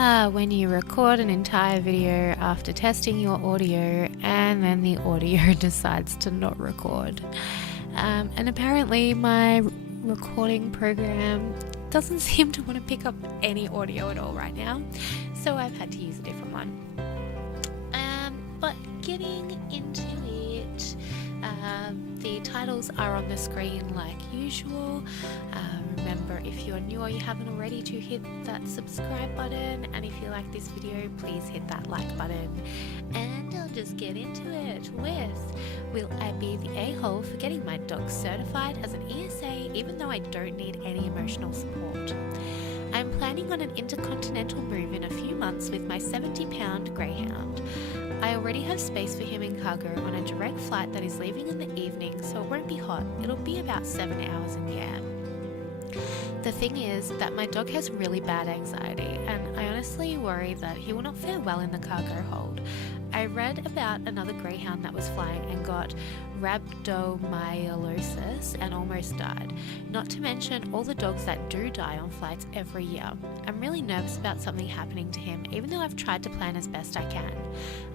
When you record an entire video after testing your audio and then the audio decides to not record. And apparently my recording program doesn't seem to want to pick up any audio at all right now, so I've had to use a different one. But getting into it, the titles are on the screen like usual. Remember, if you're new or you haven't already, to hit that subscribe button, and if you like this video, please hit that like button. And I'll just get into it with, will I be the a-hole for getting my dog certified as an ESA even though I don't need any emotional support? I'm planning on an intercontinental move in a few months with my 70-pound greyhound. I already have space for him in cargo on a direct flight that is leaving in the evening, so it won't be hot. It'll be about 7 hours in the air. The thing is that my dog has really bad anxiety, and I honestly worry that he will not fare well in the cargo hold. I read about another greyhound that was flying and got rhabdomyolysis and almost died, not to mention all the dogs that do die on flights every year. I'm really nervous about something happening to him, even though I've tried to plan as best I can.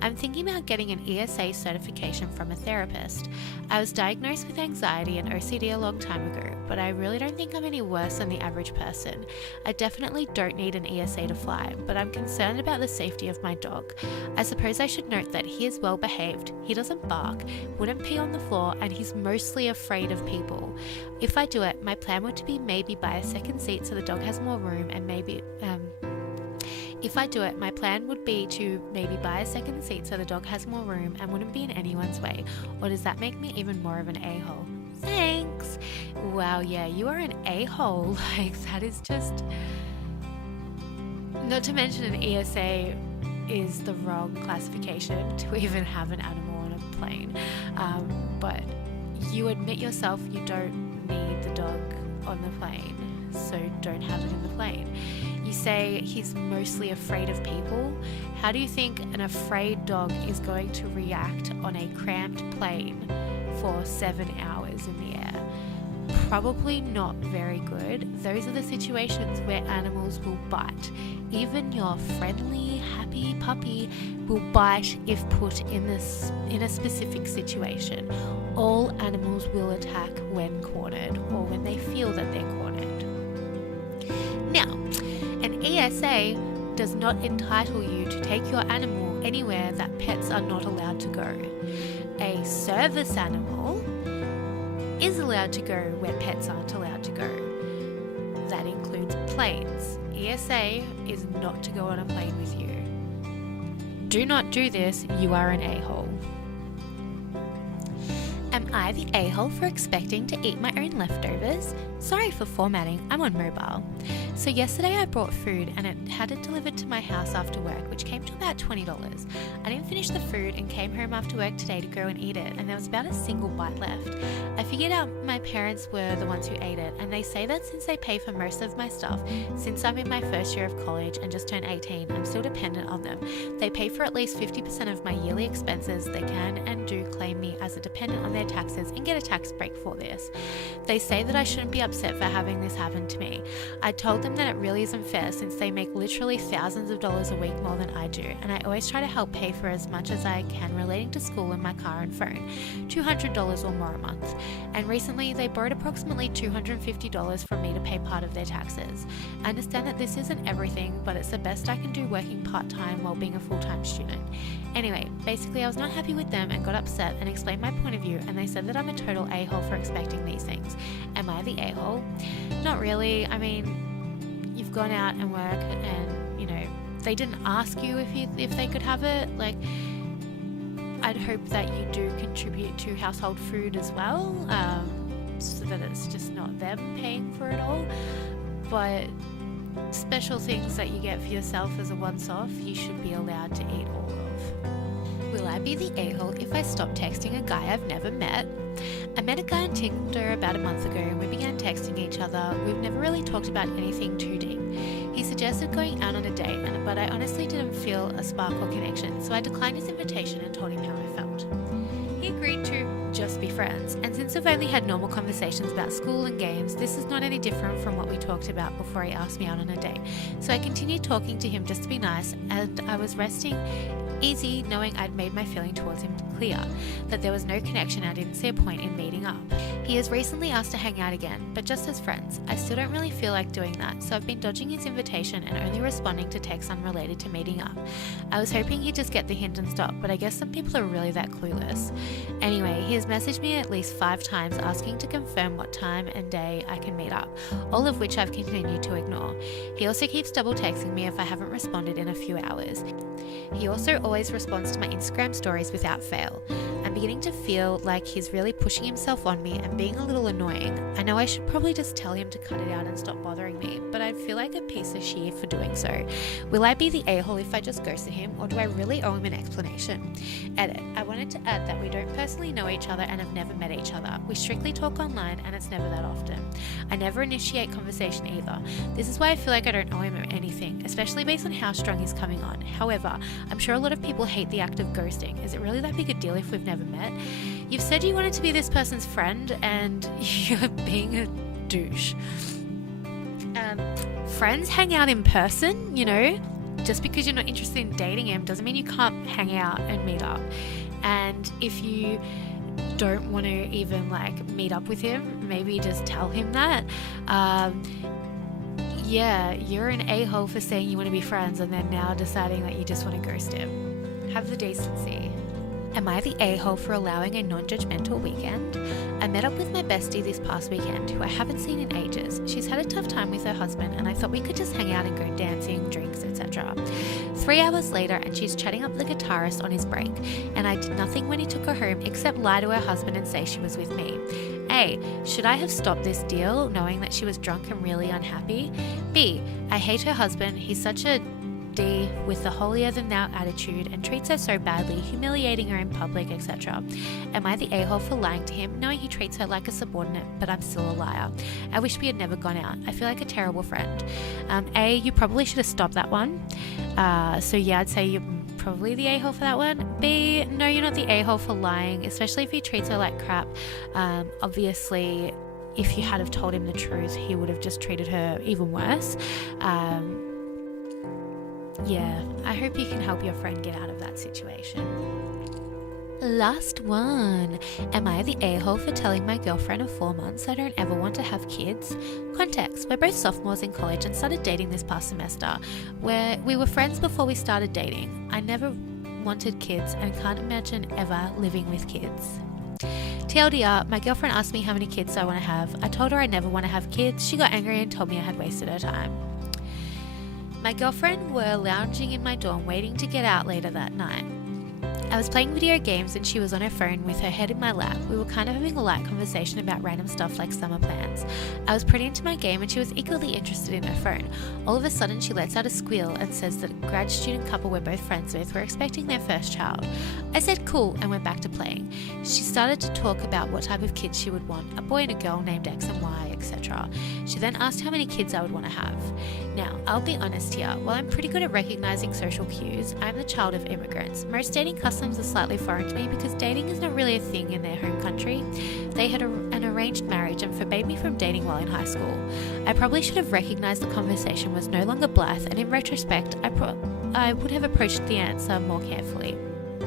I'm thinking about getting an ESA certification from a therapist. I was diagnosed with anxiety and OCD a long time ago, but I really don't think I'm any worse than the average person. I definitely don't need an ESA to fly, but I'm concerned about the safety of my dog. I suppose I should note that he is well behaved, he doesn't bark, wouldn't pee on the floor, and he's mostly afraid of people. If I do it, my plan would be maybe buy a second seat so the dog has more room, and maybe my plan would be to maybe buy a second seat so the dog has more room and wouldn't be in anyone's way. Or does that make me even more of an a-hole? Thanks! Wow, yeah, you are an a-hole. Like, that is just... Not to mention an ESA is the wrong classification to even have an animal on a plane. But you admit yourself you don't need the dog on the plane, so don't have it in the plane. You say he's mostly afraid of people. How do you think an afraid dog is going to react on a cramped plane for 7 hours in the air? Probably not very good. Those are the situations where animals will bite. Even your friendly, happy puppy will bite if put in a specific situation. All animals will attack when cornered or when they feel that they're cornered. Now, an ESA does not entitle you to take your animal anywhere that pets are not allowed to go. A service animal is allowed to go where pets aren't allowed to go. That includes planes. ESA is not to go on a plane with you. Do not do this, you are an a-hole. Am I the a-hole for expecting to eat my own leftovers? Sorry for formatting, I'm on mobile. So yesterday I brought food and it had it delivered to my house after work, which came to about $20. I didn't finish the food and came home after work today to go and eat it, and there was about a single bite left. I figured out my parents were the ones who ate it, and they say that since they pay for most of my stuff, since I'm in my first year of college and just turned 18, I'm still dependent on them. They pay for at least 50% of my yearly expenses. They can and do claim me as a dependent on their taxes and get a tax break for this. They say that I shouldn't be upset for having this happen to me. I told them that it really isn't fair since they make literally thousands of dollars a week more than I do, and I always try to help pay for as much as I can relating to school and my car and phone, $200 or more a month. And recently they borrowed approximately $250 from me to pay part of their taxes. I understand that this isn't everything, but it's the best I can do working part-time while being a full-time student. Anyway, basically I was not happy with them and got upset and explained my point of view, and they said that I'm a total a-hole for expecting these things. Am I the a-hole? Not really. I mean, you've gone out and work and, they didn't ask you if they could have it. Like, I'd hope that you do contribute to household food as well, so that it's just not them paying for it all. But special things that you get for yourself as a once-off, you should be allowed to eat all of. Will I be the a-hole if I stop texting a guy I've never met? I met a guy on Tinder about a month ago and we began texting each other. We've never really talked about anything too deep. He suggested going out on a date, but I honestly didn't feel a spark or connection, so I declined his invitation and told him how I felt. He agreed to just be friends, and since we've only had normal conversations about school and games, this is not any different from what we talked about before he asked me out on a date. So I continued talking to him just to be nice, and I was resting easy knowing I'd made my feeling towards him clear, that there was no connection. I didn't see a point in meeting up. He has recently asked to hang out again, but just as friends. I still don't really feel like doing that, so I've been dodging his invitation and only responding to texts unrelated to meeting up. I was hoping he'd just get the hint and stop, but I guess some people are really that clueless. Anyway, he has messaged me at least 5 times asking to confirm what time and day I can meet up, all of which I've continued to ignore. He also keeps double texting me if I haven't responded in a few hours. He also always responds to my Instagram stories without fail. I'm beginning to feel like he's really pushing himself on me and being a little annoying. I know I should probably just tell him to cut it out and stop bothering me, but I feel like a piece of shit for doing so. Will I be the a-hole if I just ghosted him, or do I really owe him an explanation? Edit. I wanted to add that we don't personally know each other and have never met each other. We strictly talk online and it's never that often. I never initiate conversation either. This is why I feel like I don't owe him anything, especially based on how strong he's coming on. However, I'm sure a lot of people hate the act of ghosting. Is it really that big a deal if we've never met? You've said you wanted to be this person's friend and you're being a douche. Friends hang out in person, you know? Just because you're not interested in dating him doesn't mean you can't hang out and meet up. And if you don't want to even meet up with him, maybe just tell him that. Yeah, you're an a-hole for saying you want to be friends and then now deciding that you just want to ghost him. Have the decency. Am I the a-hole for allowing a non-judgmental weekend? I met up with my bestie this past weekend, who I haven't seen in ages. She's had a tough time with her husband and I thought we could just hang out and go dancing, drinks, etc. 3 hours later and she's chatting up the guitarist on his break, and I did nothing when he took her home except lie to her husband and say she was with me. A. Should I have stopped this deal knowing that she was drunk and really unhappy? B. I hate her husband. He's such a D with the holier-than-thou attitude and treats her so badly, humiliating her in public, etc. Am I the a-hole for lying to him, knowing he treats her like a subordinate, but I'm still a liar? I wish we had never gone out. I feel like a terrible friend. A, you probably should have stopped that one. So yeah, I'd say you're probably the a-hole for that one. B, no, you're not the a-hole for lying, especially if he treats her like crap. Obviously, if you had have told him the truth, he would have just treated her even worse. Yeah, I hope you can help your friend get out of that situation. Last one. Am I the a-hole for telling my girlfriend of 4 months I don't ever want to have kids? Context. We're both sophomores in college and started dating this past semester, where we were friends before we started dating. I never wanted kids and can't imagine ever living with kids. TLDR, my girlfriend asked me how many kids I want to have. I told her I never want to have kids. She got angry and told me I had wasted her time. My girlfriend were lounging in my dorm waiting to get out later that night. I was playing video games and she was on her phone with her head in my lap. We were kind of having a light conversation about random stuff like summer plans. I was pretty into my game and she was equally interested in her phone. All of a sudden she lets out a squeal and says that a grad student couple we're both friends with were expecting their first child. I said cool and went back to playing. She started to talk about what type of kids she would want, a boy and a girl named X and Y, etc. She then asked how many kids I would want to have. Now, I'll be honest here, while I'm pretty good at recognizing social cues, I'm the child of immigrants. Most dating customs are slightly foreign to me because dating is not really a thing in their home country. They had an arranged marriage and forbade me from dating while in high school. I probably should have recognized the conversation was no longer blithe, and in retrospect, I would have approached the answer more carefully.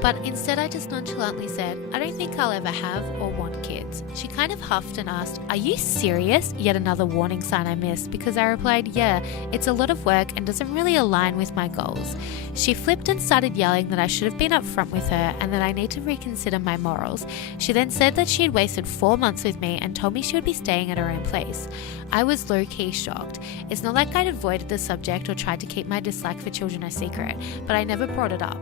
But instead I just nonchalantly said, I don't think I'll ever have or want kids. She kind of huffed and asked, are you serious? Yet another warning sign I missed, because I replied, yeah, it's a lot of work and doesn't really align with my goals. She flipped and started yelling that I should have been upfront with her and that I need to reconsider my morals. She then said that she had wasted 4 months with me and told me she would be staying at her own place. I was low-key shocked. It's not like I'd avoided the subject or tried to keep my dislike for children a secret, but I never brought it up.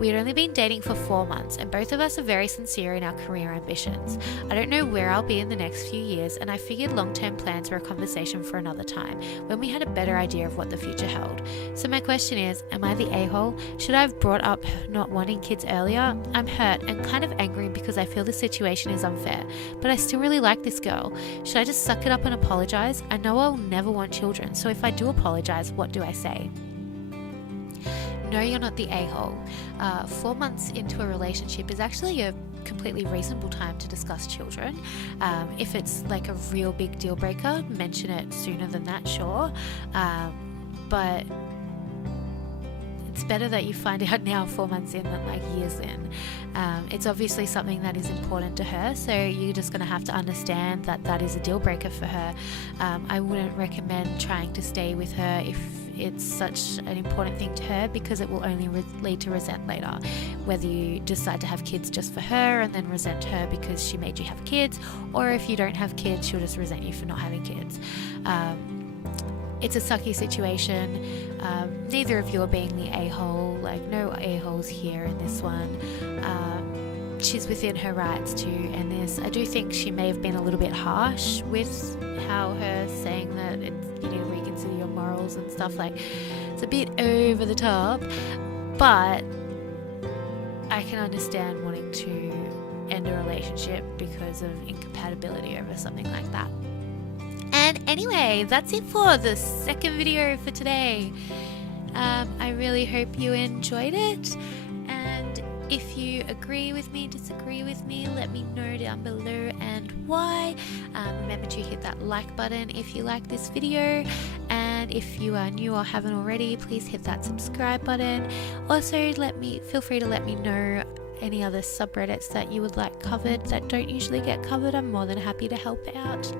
We had only been dating for 4 months and both of us are very sincere in our career ambitions. I don't know where I'll be in the next few years, and I figured long-term plans were a conversation for another time, when we had a better idea of what the future held. So my question is, am I the a-hole? Should I have brought up not wanting kids earlier? I'm hurt and kind of angry because I feel the situation is unfair, but I still really like this girl. Should I just suck it up and apologize? I know I'll never want children, so if I do apologize, what do I say? No, you're not the a-hole. 4 months into a relationship is actually a completely reasonable time to discuss children. If it's like a real big deal breaker, mention it sooner than that, sure. But it's better that you find out now 4 months in than like years in. It's obviously something that is important to her, so you're just going to have to understand that that is a deal breaker for her. I wouldn't recommend trying to stay with her if it's such an important thing to her, because it will only lead to resent later, whether you decide to have kids just for her and then resent her because she made you have kids, or if you don't have kids, she'll just resent you for not having kids. It's a sucky situation. Neither of you are being the a-hole, like no a-holes here in this one. She's within her rights to end this. I do think she may have been a little bit harsh with how her saying that you need to reconsider your morals and stuff, like it's a bit over the top, but I can understand wanting to end a relationship because of incompatibility over something like that. And anyway, that's it for the second video for today. I really hope you enjoyed it, and if you agree with me, disagree with me, let me know down below and why. Remember to hit that like button if you like this video, and if you are new or haven't already, please hit that subscribe button. Also, feel free to let me know any other subreddits that you would like covered that don't usually get covered. I'm more than happy to help out.